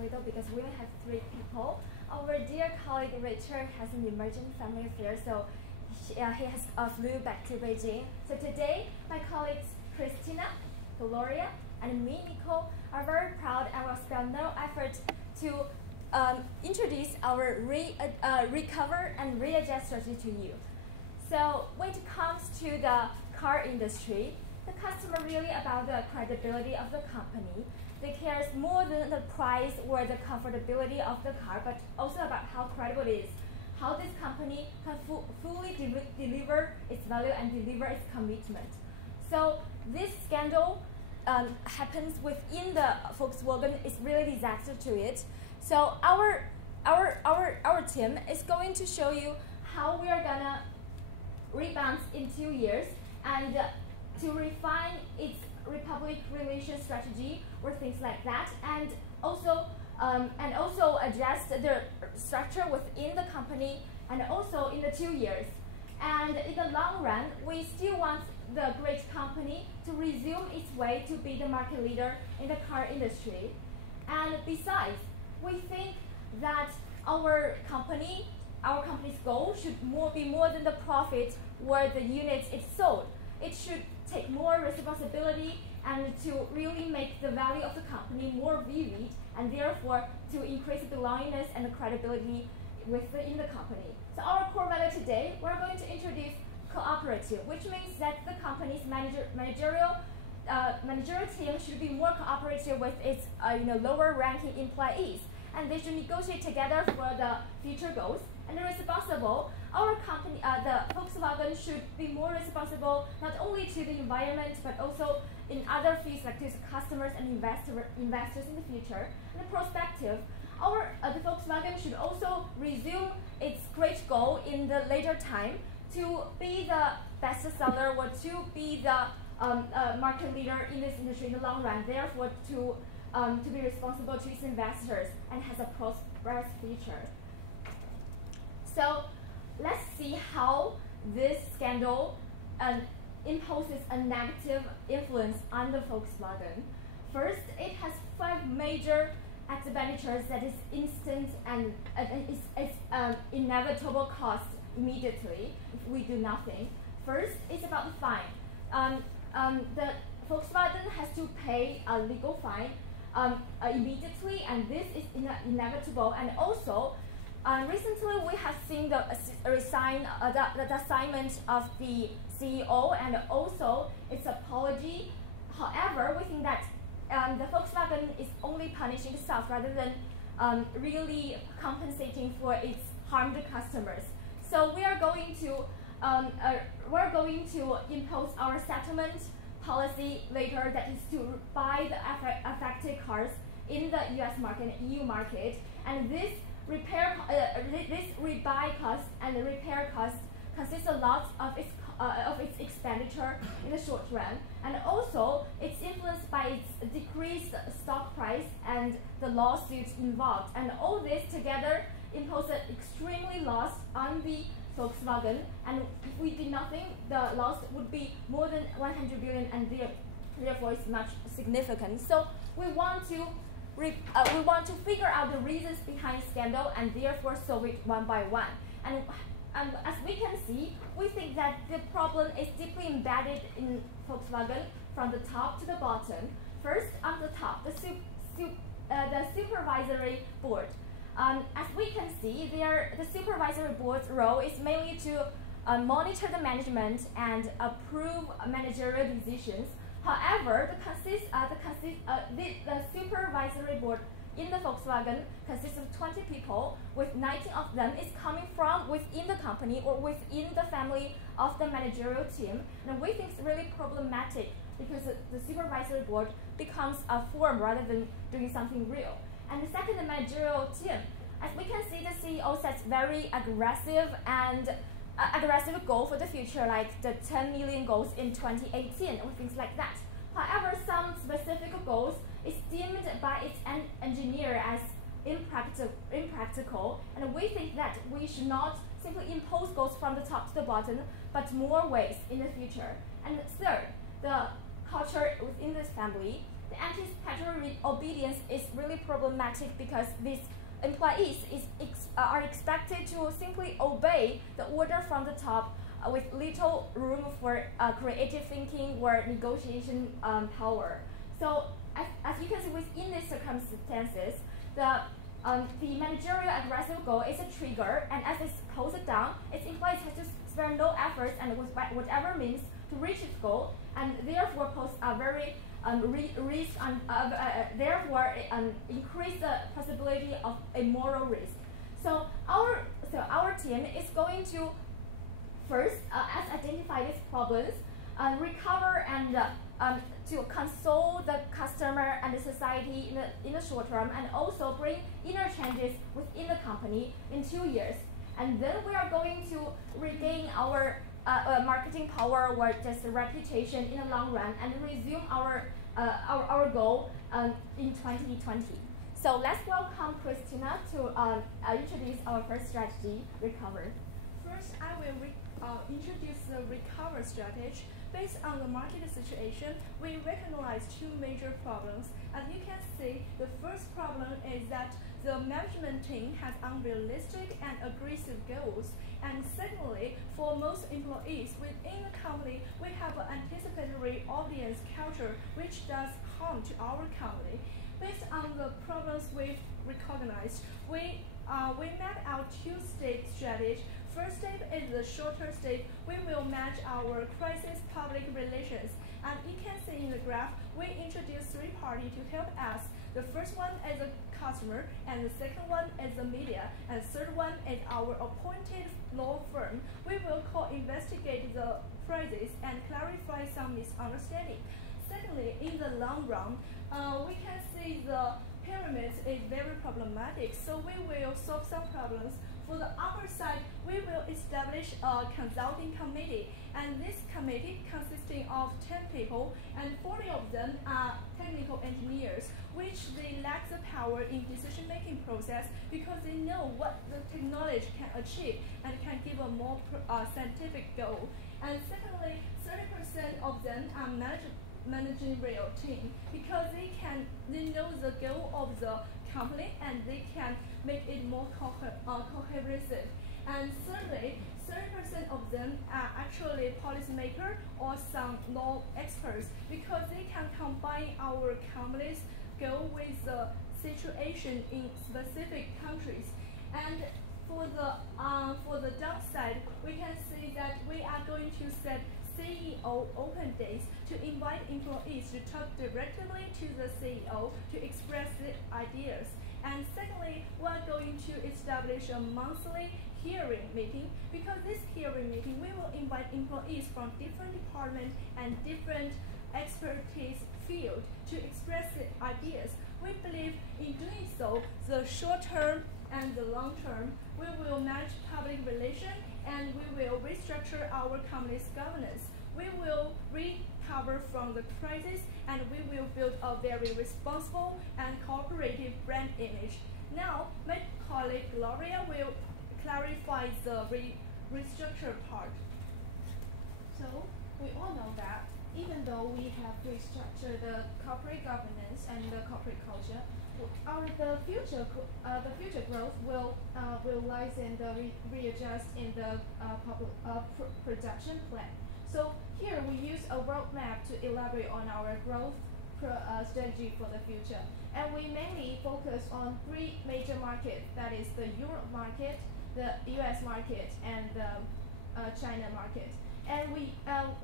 little because we only have 3 people. Our dear colleague Richard has an emergent family affair, so he has flew back to Beijing. So today, my colleagues Christina, Gloria, and me, Nicole, are very proud and will spare no effort to introduce our recover and readjust strategy to you. So when it comes to the car industry, the customer really about the credibility of the company. They care more than the price or the comfortability of the car, but also about how credible it is, how this company can fully deliver its value and deliver its commitment. So this scandal happens within the Volkswagen is really disaster to it. So our team is going to show you how we are gonna rebound in 2 years and to refine its public relations strategy or things like that, and also adjust the structure within the company and also in the 2 years. And in the long run, we still want the great company to resume its way to be the market leader in the car industry. And besides, we think that our company's goal should be more than the profit or the units it sold. It should take more responsibility and to really make the value of the company more vivid, and therefore to increase the belongingness and the credibility within the company. So our core value today, we're going to introduce cooperative, which means that the company's managerial team should be more cooperative with its lower ranking employees, and they should negotiate together for the future goals. And responsible, our company, the Volkswagen, should be more responsible not only to the environment but also in other fields like to customers and investors in the future. And the prospective, the Volkswagen should also resume its great goal in the later time to be the best seller or to be the market leader in this industry in the long run. Therefore, to be responsible to its investors and has a prosperous future. So let's see how this scandal imposes a negative influence on the Volkswagen. First, it has 5 major expenditures that is instant and it's inevitable cost immediately if we do nothing. First, it's about the fine. The Volkswagen has to pay a legal fine immediately, and this is inevitable. And also, recently we have seen the assignment of the CEO and also its apology. However, we think that the Volkswagen is only punishing itself rather than really compensating for its harmed customers. So we are going to impose our settlement policy later, that is to buy the affected cars in the US market and EU market, and this rebuy cost and the repair cost consists a lot of its expenditure in the short run, and also it's influenced by its decreased stock price and the lawsuits involved, and all this together impose an extremely loss on the Volkswagen, and if we did nothing, the loss would be more than 100 billion, and therefore it's much significant. So we want to figure out the reasons behind the scandal and therefore solve it one by one. And as we can see, we think that the problem is deeply embedded in Volkswagen from the top to the bottom. First, on the top, the supervisory board. As we can see, the supervisory board's role is mainly to monitor the management and approve managerial decisions. However, the supervisory board in the Volkswagen consists of 20 people, with 19 of them is coming from within the company or within the family of the managerial team. And we think it's really problematic because the supervisory board becomes a form rather than doing something real. And the second, the managerial team. As we can see, the CEO sets very aggressive goal for the future, like the 10 million goals in 2018 or things like that. However, some specific goals is deemed by its engineer as impractical, and we think that we should not simply impose goals from the top to the bottom, but more ways in the future. And third, the culture within this family. the anticipatory obedience is really problematic because these employees are expected to simply obey the order from the top with little room for creative thinking or negotiation power. So as you can see within these circumstances, the managerial aggressive goal is a trigger, and as it's posted down, its employees have to spare no efforts and with whatever means to reach its goal, and therefore pose a very increase the possibility of a moral risk. So our team is going to first, as identify these problems, recover and to console the customer and the society in the short term, and also bring inner changes within the company in 2 years. And then we are going to regain our marketing power or just reputation in the long run, and resume our goal in 2020. So let's welcome Christina to introduce our first strategy, recover. First, I will introduce the recover strategy. Based on the market situation, we recognize two major problems. As you can see, the first problem is that the management team has unrealistic and aggressive goals. And secondly, for most employees within the company, we have an anticipatory obedience culture which does harm to our company. Based on the problems we've recognized, we map out two-stage strategy. First step is the shorter step. We will manage our crisis public relations. And you can see in the graph, we introduce three parties to help us. The first one is the customer, and the second one is the media, and the third one is our appointed law firm. We will investigate the crisis and clarify some misunderstanding. Secondly, in the long run, we can see the pyramid is very problematic, so we will solve some problems. For the upper side, we will establish a consulting committee, and this committee consisting of 10 people, and 40 of them are technical engineers, which they lack the power in decision-making process because they know what the technology can achieve and can give a more scientific goal. And secondly, 30% of them are managerial team because they know the goal of the company and they can make it more cohesive. And thirdly, 30% of them are actually policymakers or some law experts because they can combine our company's goal with the situation in specific countries. And for the downside, we can see that we are going to set CEO open days to invite employees to talk directly to the CEO to express their ideas. And secondly, we're going to establish a monthly hearing meeting because this hearing meeting, we will invite employees from different departments and different expertise field to express their ideas. We believe in doing so, the short term and the long term, we will manage public relations and we will restructure our company's governance. We will recover from the crisis and we will build a very responsible and cooperative brand image. Now, my colleague Gloria will clarify the restructure part. So, we all know that even though we have restructured the corporate governance and the corporate culture, the future growth will lies in the readjust in the production plan. So here we use a roadmap to elaborate on our growth strategy for the future, and we mainly focus on three major markets. That is the Europe market, the U.S. market, and the China market. And we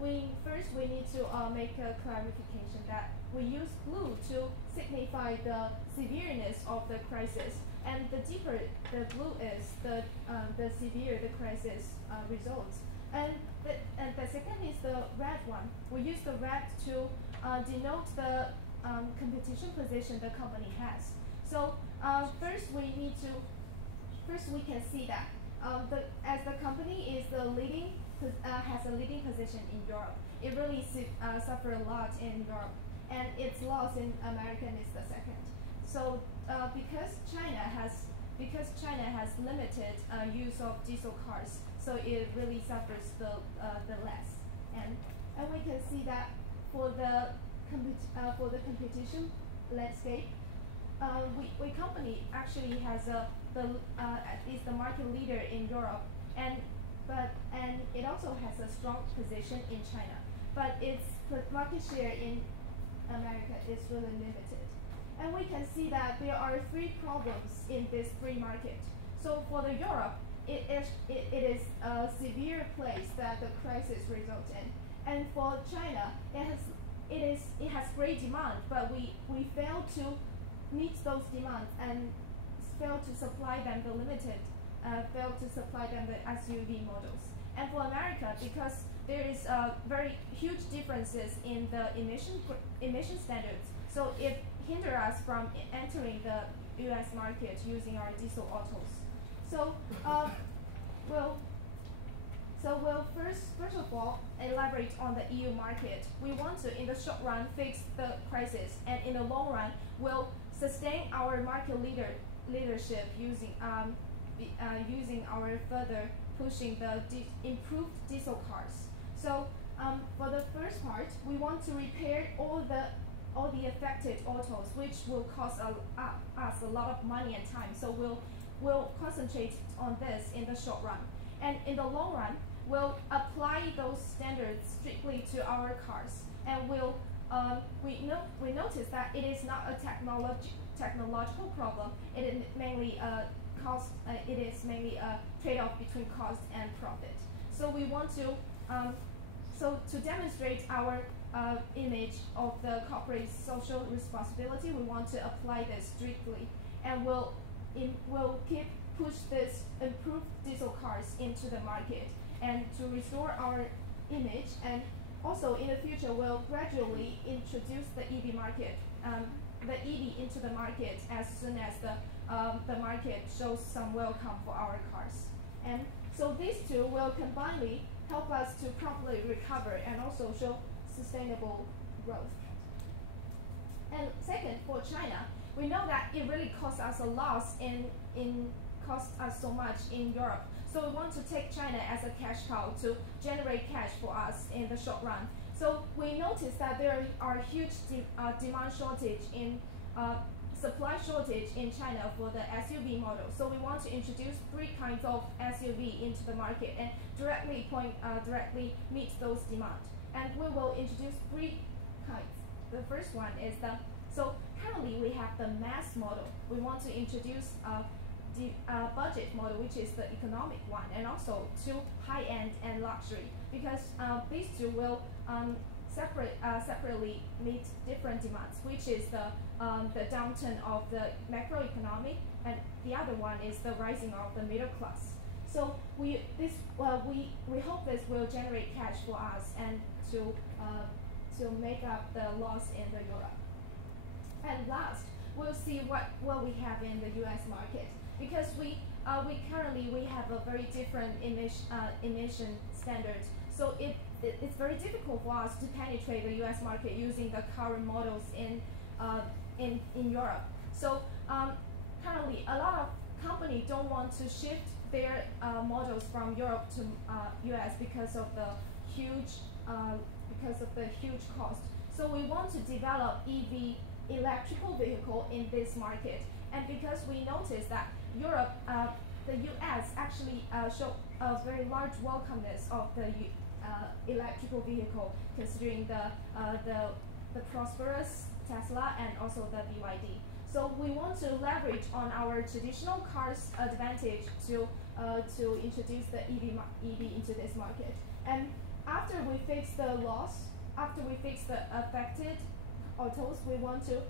need to make a clarification that we use blue to signify the severeness of the crisis, and the deeper the blue is, the severe the crisis results. And the second is the red one. We use the red to denote the competition position the company has. So first we can see that as the company is the leading has a leading position in Europe, it really suffered a lot in Europe, and its loss in American is the second. So because China has limited use of diesel cars, so it really suffers the less. And we can see that for the for the competition landscape, we company actually has is the market leader in Europe, and it also has a strong position in China, but its market share in America is really limited. And we can see that there are three problems in this free market. So for the Europe, it is a severe place that the crisis results in. And for China, it has great demand, but we fail to meet those demands and fail to supply them the SUV models. And for America, because there is very huge differences in the emission standards, so it hinders us from entering the U.S. market using our diesel autos. So we'll first of all elaborate on the EU market. We want to, in the short run, fix the crisis, and in the long run, we'll sustain our market leadership using our further pushing the improved diesel cars. So for the first part, we want to repair all the affected autos, which will cost us a lot of money and time. So we'll concentrate on this in the short run, and in the long run, we'll apply those standards strictly to our cars, and we notice that it is not a technological problem. It is mainly a trade-off between cost and profit. So we want to to demonstrate our image of the corporate social responsibility, we want to apply this strictly, and we'll push this improved diesel cars into the market and to restore our image. And also in the future, we'll gradually introduce the EV market, into the market as soon as the market shows some welcome for our cars. And so these two will combinedly help us to promptly recover and also show sustainable growth. And second, for China, we know that it really costs us a loss costs us so much in Europe. So we want to take China as a cash cow to generate cash for us in the short run. So we noticed that there are huge demand shortage supply shortage in China for the SUV model. So we want to introduce three kinds of SUV into the market and directly meet those demands. And we will introduce three kinds. The first one is so currently we have the mass model. We want to introduce the budget model, which is the economic one, and also high-end and luxury, because these two will separately meet different demands, which is the downturn of the macroeconomy, and the other one is the rising of the middle class. So we hope this will generate cash for us and to make up the loss in the Europe. And last, we'll see what we have in the U.S. market, because we currently have a very different emission standards. So it's very difficult for us to penetrate the U.S. market using the current models in Europe. So currently, a lot of companies don't want to shift their models from Europe to U.S. because of the huge cost. So we want to develop EV electrical vehicle in this market, and because we noticed that Europe, the U.S. actually show a very large welcomeness of the electrical vehicle, considering the prosperous Tesla and also the BYD. So we want to leverage on our traditional cars advantage to introduce the EV into this market. And after we fix the loss, after we fix the affected autos, we want to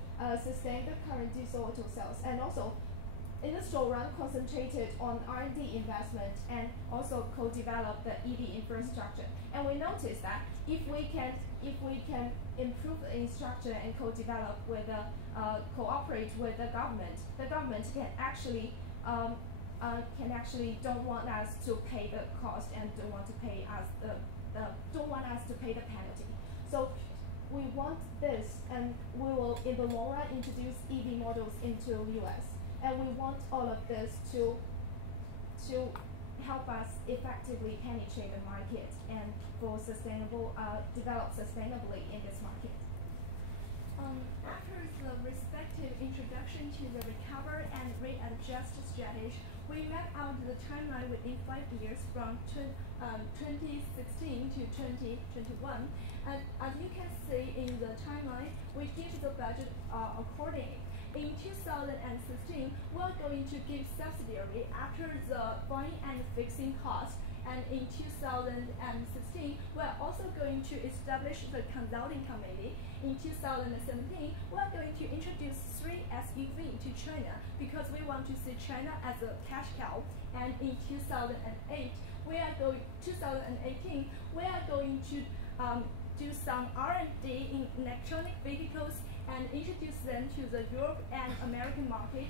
sustain the current diesel auto sales, and also in the short run concentrated on R&D investment and also co-develop the EV infrastructure. And we noticed that if we can improve the infrastructure and co-develop with cooperate with the government can actually don't want us to pay the cost and don't want to pay us don't want us to pay the penalty. So we want this, and we will in the long run introduce EV models into US. And we want all of this to help us effectively penetrate the market and for develop sustainably in this market. After the respective introduction to the recover and readjust strategy, we map out the timeline within 5 years from 2016 to 2021. And as you can see in the timeline, we give the budget accordingly. In 2016, we're going to give subsidiary after the buying and fixing cost. And in 2016, we're also going to establish the consulting committee. In 2017, we're going to introduce 3 SUV to China because we want to see China as a cash cow. And in 2018, we are going to do some R&D in electronic vehicles and introduce them to the Europe and American market.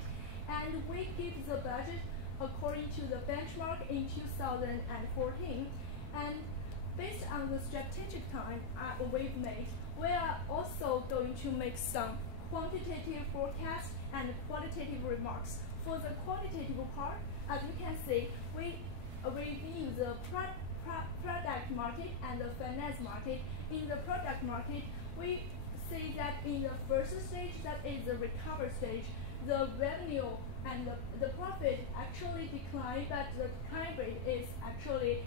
And we give the budget according to the benchmark in 2014. And based on the strategic time we've made, we are also going to make some quantitative forecasts and qualitative remarks. For the quantitative part, as you can see, we review the product market and the finance market. In the product market, we see that in the first stage, that is the recover stage, the revenue and the profit actually decline, but the decline rate is actually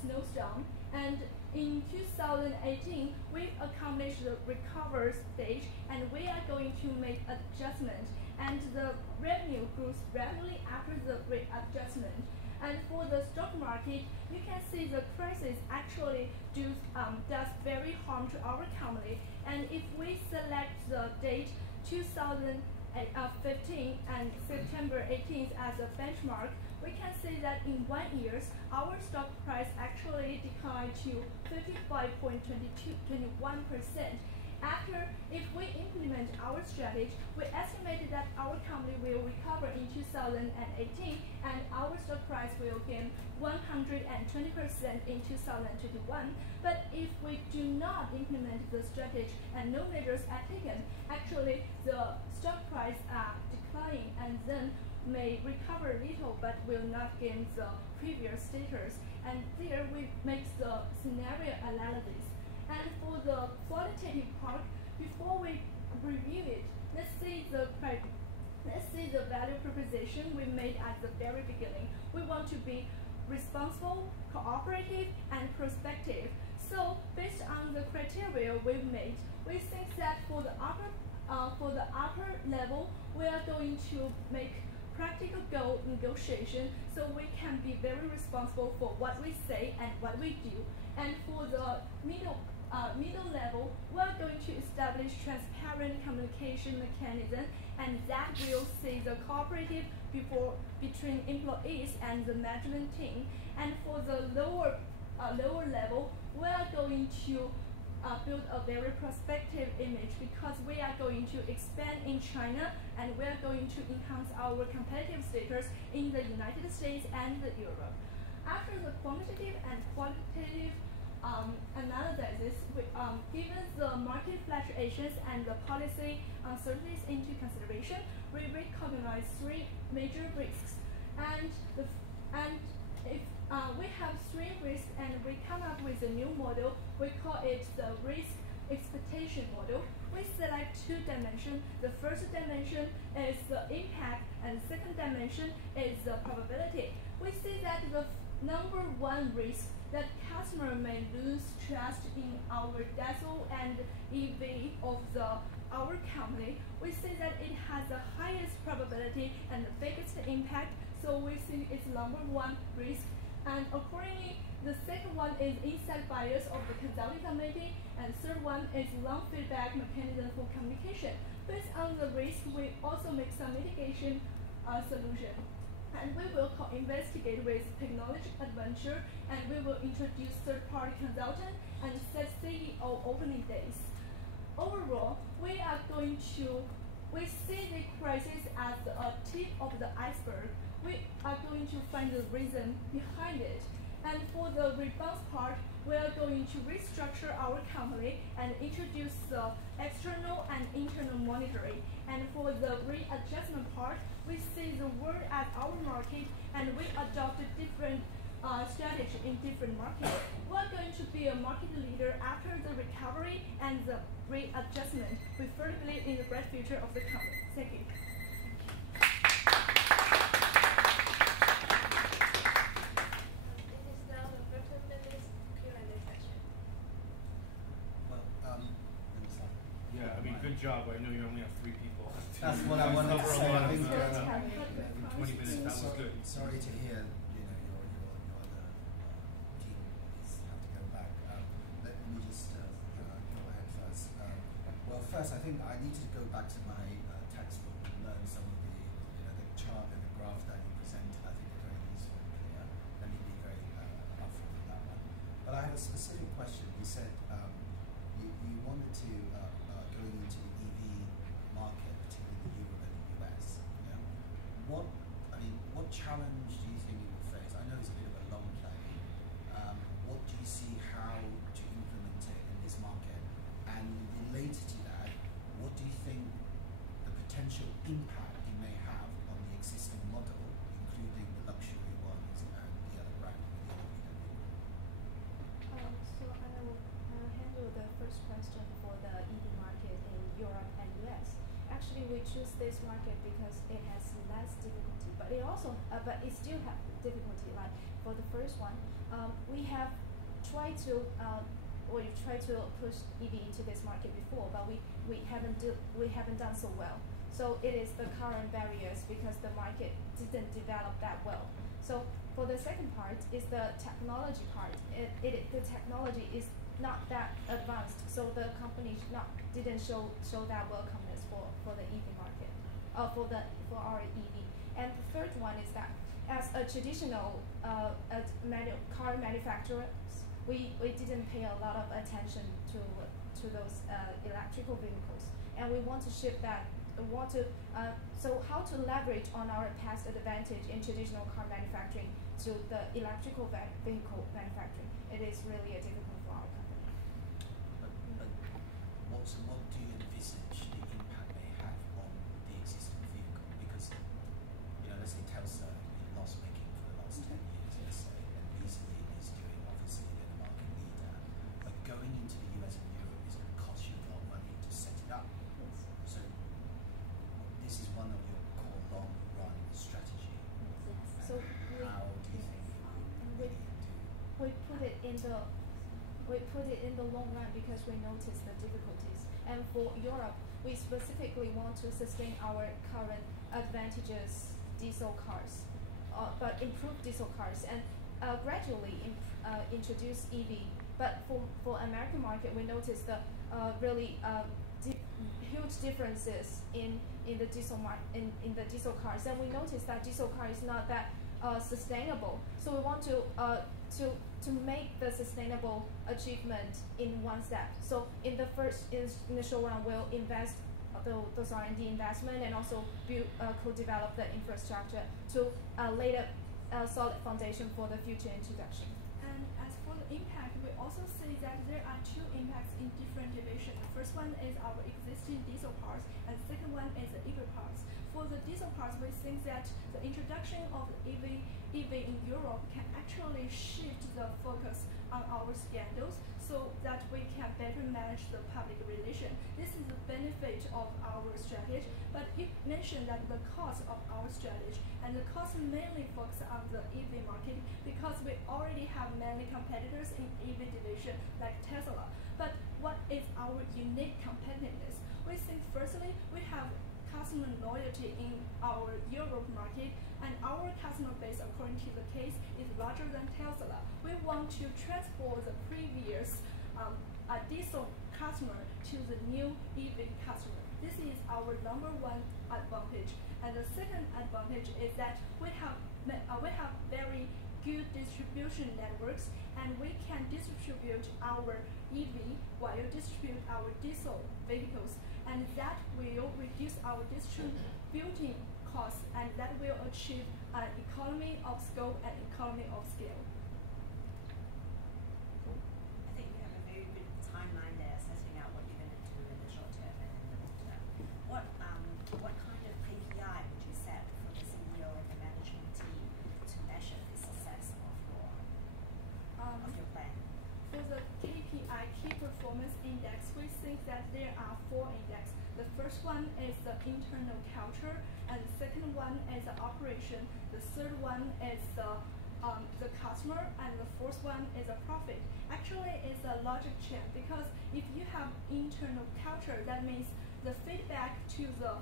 slows down. And in 2018, we accomplished the recover stage, and we are going to make adjustment. And the revenue grows rapidly after the readjustment. And for the stock market, you can see the crisis actually does very harm to our company. And if we select the date 2015 and September 18th as a benchmark, we can see that in 1 year, our stock price actually declined to 55.21%. After, if we implement our strategy, we estimated that our company will recover in 2018 and our stock price will gain 120% in 2021. But if we do not implement the strategy and no measures are taken, actually the stock price are declining and then may recover little but will not gain the previous status. And there we make the scenario analysis. And for the qualitative part, before we review it, let's see the value proposition we made at the very beginning. We want to be responsible, cooperative, and prospective. So based on the criteria we've made, we think that for the upper level, we are going to make practical goal negotiation, so we can be very responsible for what we say and what we do. And for the middle level, we're going to establish transparent communication mechanism, and that will see the cooperative between employees and the management team. And for the lower level, we are going to build a very prospective image because we are going to expand in China and we are going to enhance our competitive status in the United States and Europe. After the quantitative and qualitative analysis, given the market fluctuations and the policy uncertainties into consideration, we recognize 3 major risks. And if we have 3 risks and we come up with a new model, we call it the risk expectation model. We select 2 dimensions. The first dimension is the impact and the second dimension is the probability. We see that the number 1 risk that customer may lose trust in our diesel and EV of our company. We see that it has the highest probability and the biggest impact, so we see it's number 1 risk. And accordingly, the second one is inside bias of the consulting committee, and third one is long feedback mechanism for communication. Based on the risk, we also make some mitigation solution. And we will investigate with technology adventure, and we will introduce third-party consultant and set CEO opening days. Overall, we see the crisis as a tip of the iceberg. We are going to find the reason behind it. And for the response part, we are going to restructure our company and introduce the external and internal monitoring. And for the readjustment part, we see the world as our market and we adopt different strategy in different markets. We're going to be a market leader after the recovery and the readjustment. We firmly believe in the bright future of the company. Thank you. It is now the 15 minutes Q&A session. Well, yeah, I mean, good job. I know you only have 3 people. That's what I wanted to say. I think 20 minutes, that was good. Sorry to hear, your other team have to go back. Let me just go ahead first. Well, first, I think I need to go back to my textbook and learn some of the chart and the graph that you presented. I think they're very useful and clear. Let me be very upfront with that one. But I have a specific question. You said you wanted to going into the EV market, particularly Europe and the US. What challenge do you think you will face? I know it's a bit of a long play. What do you see how to implement it in this market? And related to that, what do you think the potential impact it may have on the existing model, including the luxury ones and the other brand, the other VW? So I will handle the first question for the EV market in Europe and US. Actually, we choose this market because it has less difficulty, but it also, but it still has difficulty. Like for the first one, we have tried to, push EV into this market before, but we haven't done so well. So it is the current barriers because the market didn't develop that well. So for the second part is the technology part. The technology is not that advanced, so the company didn't show that welcomeness for the EV market, for our EV. And the third one is that as a traditional car manufacturers, we didn't pay a lot of attention to those electrical vehicles, and we want to shift that. So how to leverage on our past advantage in traditional car manufacturing to the electrical vehicle manufacturing? It is really difficult for our company. But what do you envisage the impact may have on the existing vehicle? Because let's say Tesla has been loss-making for the last 10 years, let's say, and recently is doing obviously they're the market leader. But going into the US and Europe is going to cost you a lot of money to set it up. Yes. So this is one of your core long-run strategy. Yes. And So how do you think we put it in the long run because we notice the difficulties. And for Europe, we specifically want to sustain our current advantageous diesel cars, but improve diesel cars and gradually introduce EV. But for American market, we noticed the really huge differences in the diesel cars, and we noticed that diesel car is not that sustainable. So we want to make the sustainable achievement in one step. So in the initial run, we'll invest those R&D investment and also co-develop the infrastructure to lay a solid foundation for the future introduction. And as for the impact, we also see that there are 2 impacts in different divisions. The first one is our existing diesel parts, and the second one is the EV parts. For the diesel parts, we think that the introduction of the EV in Europe can actually shift the focus on our schedules so that we can better manage the public relation. This is the benefit of our strategy, but you mentioned that the cost of our strategy, and the cost mainly focus on the EV market because we already have many competitors in EV division like Tesla. But what is our unique competitiveness? We think firstly, we have customer loyalty in our Europe market, and our customer base, according to the case, is larger than Tesla. We want to transport the previous diesel customer to the new EV customer. This is our #1 advantage. And the second advantage is that we have very good distribution networks, and we can distribute our EV while distribute our diesel vehicles, and that will reduce our distributing costs, and that will achieve an economy of scope and economy of scale. I think you have a very good timeline there, setting out what you're going to do in the short term and in the long term. What kind of KPI would you set for the CEO and the management team to measure the success of your that there are 4 indexes. The first one is the internal culture, and the second one is the operation. The third one is the customer, and the fourth one is a profit. Actually, it's a logic chain, because if you have internal culture, that means the feedback to the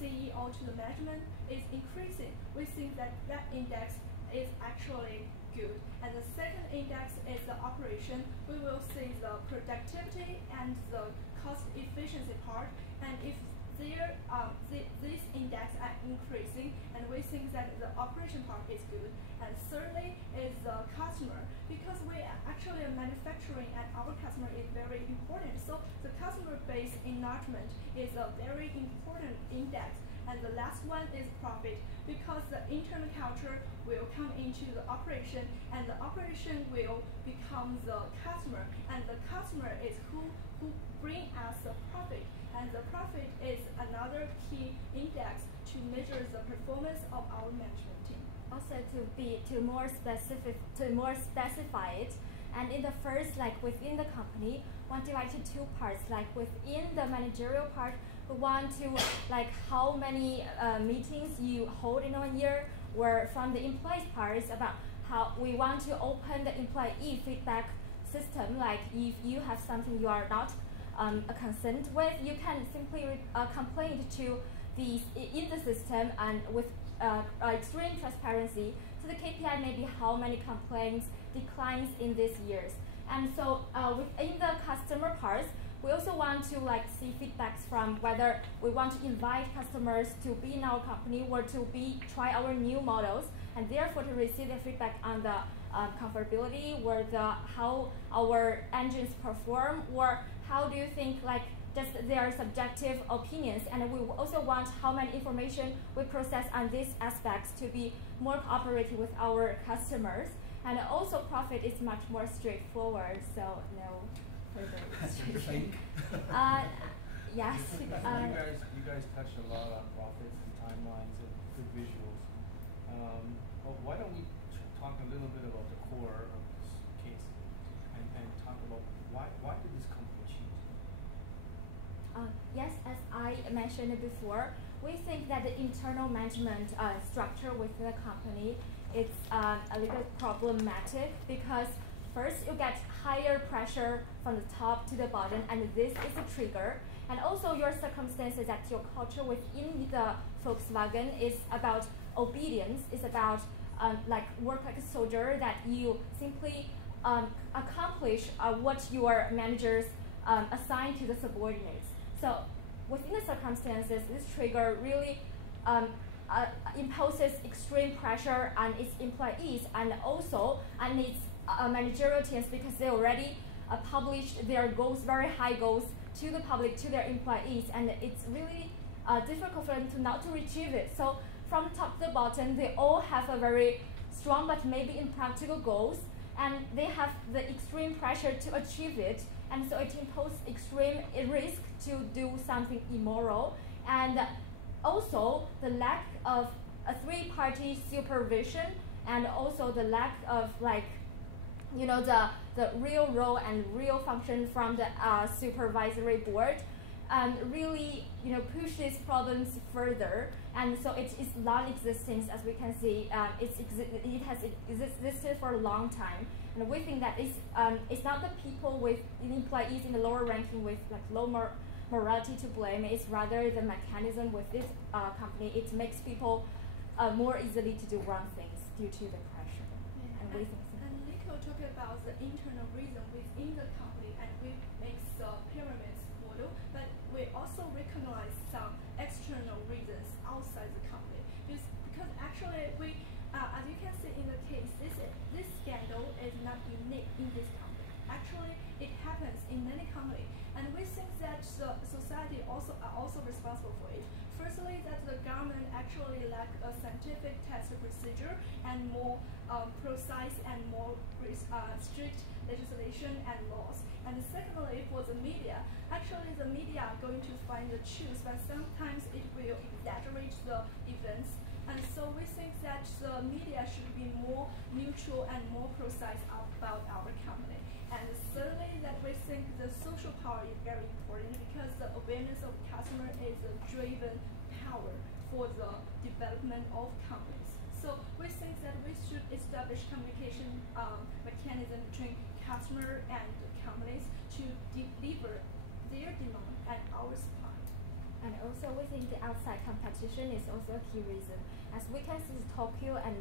CEO, to the management, is increasing. We think that that index is actually good. And the second index is the operation. We will see the productivity and the cost efficiency part. And if these index are increasing, and we think that the operation part is good. And thirdly is the customer, because we are actually manufacturing and our customer is very important. So the customer base enlargement is a very important index. And the last one is profit, because the internal culture will come into the operation, and the operation will become the customer, and the customer is who bring us the profit, and the profit is another key index to measure the performance of our management team. Also, to more specify it, and in the first, like within the company, want to divide to 2 parts. Like within the managerial part, we want to like how many meetings you hold in 1 year, or from the employees part is about how we want to open the employee feedback system. Like if you have something you are not consent with, you can simply complain to in the system, and with extreme transparency. So the KPI may be how many complaints declines in these years. And so within the customer parts, we also want to like see feedbacks from whether we want to invite customers to be in our company or to try our new models, and therefore to receive the feedback on the comfortability, or how our engines perform, or how do you think like just their subjective opinions. And we also want how many information we process on these aspects to be more cooperative with our customers. And also profit is much more straightforward, so no further restriction. Yes. You guys touched a lot on profits and timelines and good visuals. But why don't we talk a little bit about the core of this case, and talk about why did this company cheat? Yes, as I mentioned before, we think that the internal management structure within the company is a little problematic, because first you get higher pressure from the top to the bottom, and this is a trigger. And also your circumstances, that your culture within the Volkswagen is about obedience, is about like work like a soldier, that you simply accomplish what your managers assign to the subordinates. So within the circumstances, this trigger really imposes extreme pressure on its employees, and also on its managerial teams, because they already published their goals, very high goals, to the public, to their employees, and it's really difficult for them to achieve it. So from top to the bottom, they all have a very strong but maybe impractical goals, and they have the extreme pressure to achieve it, and so it imposes extreme risk to do something immoral. And also the lack of a 3-party supervision, and also the lack of like, you know, the real role and real function from the supervisory board, really, you know, push these problems further. And so it is non-existent, as we can see. It has existed for a long time, and we think that it's not the people with employees in the lower ranking with like low morality to blame. It's rather the mechanism with this company. It makes people more easily to do wrong things due to the pressure. Yeah. And we think. And Nico talked about the internal reason within the company, and we make the pyramid model, but we also recognize some external reasons outside the company. Because actually we, as you can see in the case, this scandal is not unique in this company. Actually, it happens in many companies, and we think that the society are also responsible for it. Firstly, that the government actually lack a scientific test procedure and more precise and more strict legislation and laws. And secondly, for the media, actually the media are going to find the truth, but sometimes it will exaggerate the events. And so we think that the media should be more neutral and more precise about our company. And thirdly, that we think the social power is very important because the awareness of customer is a driven power for the development of companies. So we think that we should establish communication mechanism between customer and companies to deliver their demand and our supply. And also, we think the outside competition is also a key reason. As we can see, Tokyo and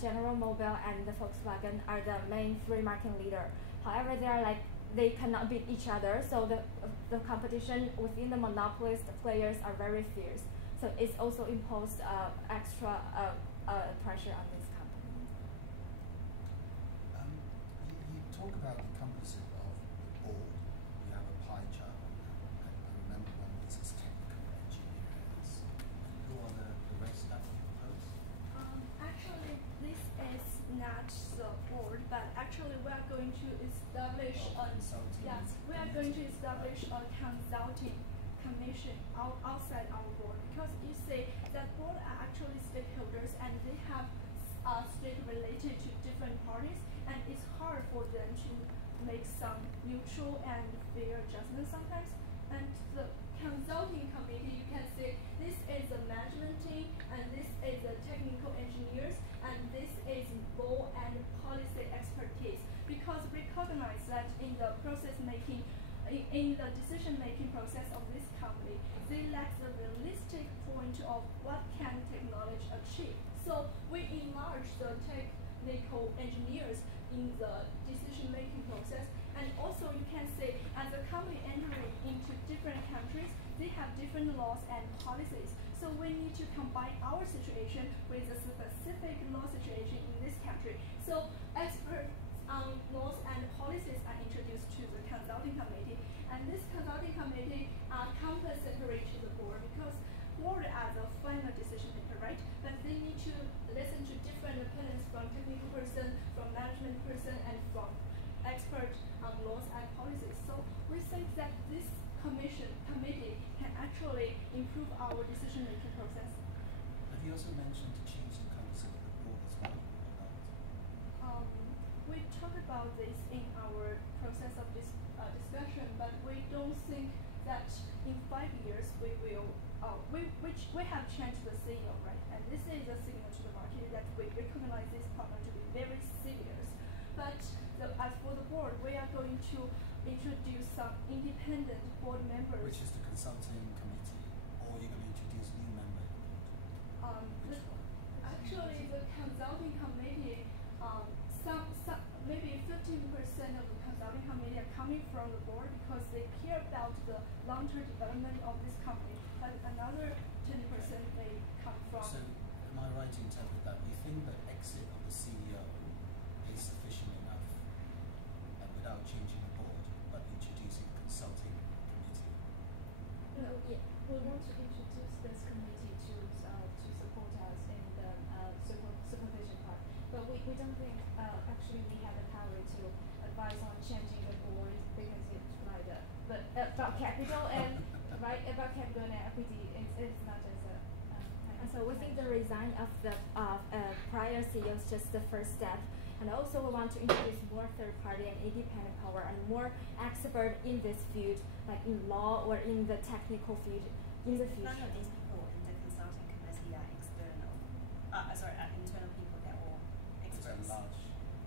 General Mobile and the Volkswagen are the main three market leader. However, they cannot beat each other, so the competition within the monopolist players are very fierce. So it's also imposed extra pressure on this company. You talk about the composite of the board. You have a pie chart on that. I remember one of these is technical engineers. Who are the rest that you propose? Actually, this is not the board, but actually we are going to establish we are going to establish a consulting commission outside our board, because you see that board are actually stakeholders and they have stake related to different parties, and it's hard for them to make some neutral and fair adjustments sometimes. And the consulting committee, you can see this is the management team, and this is the technical engineers, and this is law and policy expertise, because we recognize that in the process making, in the decision making process of this company, they lack the realistic point of what can technology achieve. So we enlarge the technical engineers in the decision making process. And also you can see, as a company entering into different countries, they have different laws and policies. So we need to combine our situation with the specific law situation in this country. So experts on laws and policies are introduced to the consulting committee. And this consulting committee are complementary to the board, because board as a final decision maker, right? But they need to listen to different opinions from technical person, from management person, and from expert on laws and policies. So we think that this committee can actually improve our decision making process. Have you also mentioned to change the composite of the board as well? We talked about this in our process of this discussion, but we don't think that in 5 years we will. We have changed the CEO, right? And this is a signal to the market that we recognize this problem to be very serious. But as for the board, we are going to introduce some independent board members. Which is the consulting committee, or you're going to introduce new member? Which one? Actually, the consulting committee, maybe 15% of the consulting committee are coming from the board because they care about the long-term development of this company. But another 20% may come from. So, am I right to interpret that you think the exit of the CEO is sufficient enough, and without changing the board, but introducing a consulting committee? No, yeah. We want to introduce this committee to support us in the supervision part, but we don't think actually we have the power to advise on changing the board, because it's like about capital and about capital and equity. It's not just a. And so we think the resign of the prior CEO is just the first step. And also we want to introduce more third-party and independent power and more expert in this field, like in law or in the technical field in the future. None of these people in the consulting committee are external. Internal people. They're all experts.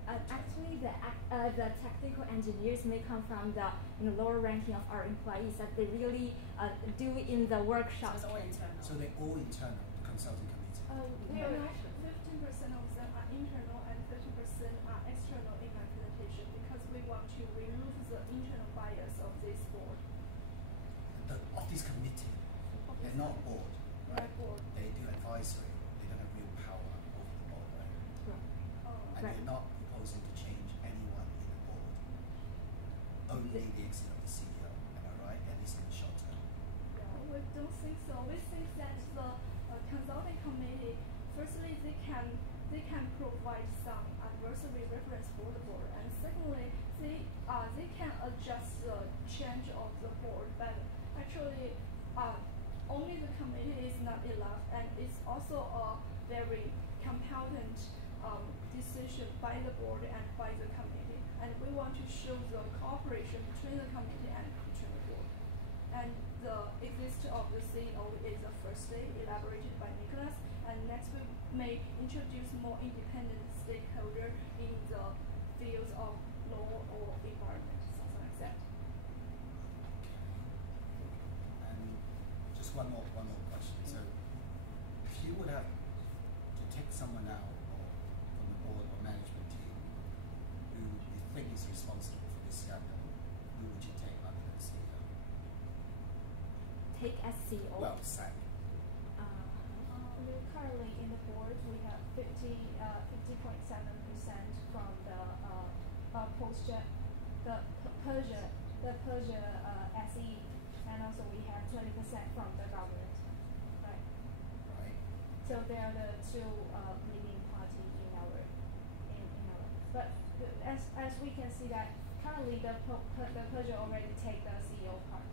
Actually, the technical engineers may come from the lower ranking of our employees that they really do in the workshop. So it's all internal. So they're all internal, the consulting committee? 15% of them are internal and 50% are external in my presentation, because we want to remove the internal bias of this board. Of this committee, they're not board, right? Board. They do advisory. They don't have real power over the board, right? And Right. they're not proposing to change anyone in the board. Only the exit of the CEO. Am I right? At least in the short term. We don't think so. We think that the consulting committee, firstly, they can provide some advisory reference for the board, and secondly, they can adjust the change of the board. But actually, only the committee is not enough, and it's also a very compelling decision by the board and by the committee. and we want to show the cooperation between the committee and between the board. And the exist of the CEO is firstly elaborated by Nicholas, and next we may introduce more independent stakeholder in the fields of law or environment, something like that. And just one more question. So, if you would have to take someone out or from the board or management team who you think is responsible for this scandal, who would you take other than CEO? Take as CEO. Well, sack. Currently in the board we have 50.7% from the Persia SE, and also we have 20% from the government, right? Right. So they are the two leading party in our. But as we can see that currently the Persia already take the CEO part.